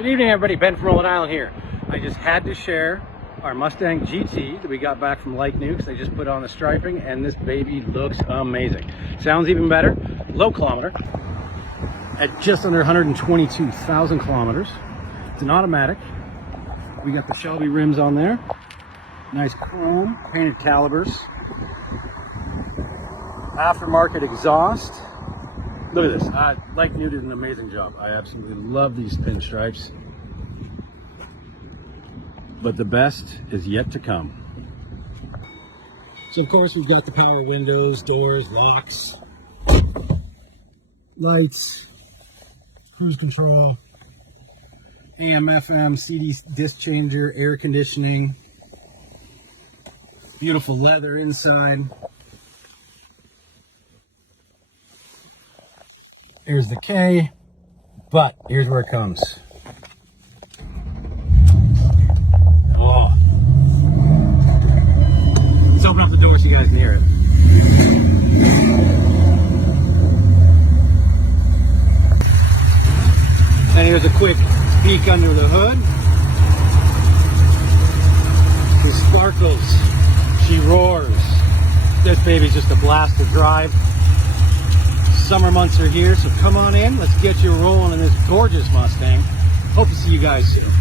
Good evening, everybody. Ben from Rhode Island here. I just had to share our Mustang GT that we got back from Lake Nukes. They just put on the striping, and this baby looks amazing. Sounds even better. Low kilometer at just under 122,000 kilometers. It's an automatic. We got the Shelby rims on there. Nice chrome painted calipers. Aftermarket exhaust. Look at this. Lake Nukes did an amazing job. I absolutely love these pinstripes. But the best is yet to come. So of course we've got the power windows, doors, locks, lights, cruise control, AM, FM, CD disc changer, air conditioning, beautiful leather inside. Here's the K, but here's where it comes. Oh. Let's open up the door so you guys can hear it. And here's a quick peek under the hood. She sparkles, she roars. This baby's just a blast to drive. Summer months are here, so come on in. Let's get you rolling in this gorgeous Mustang. Hope to see you guys soon.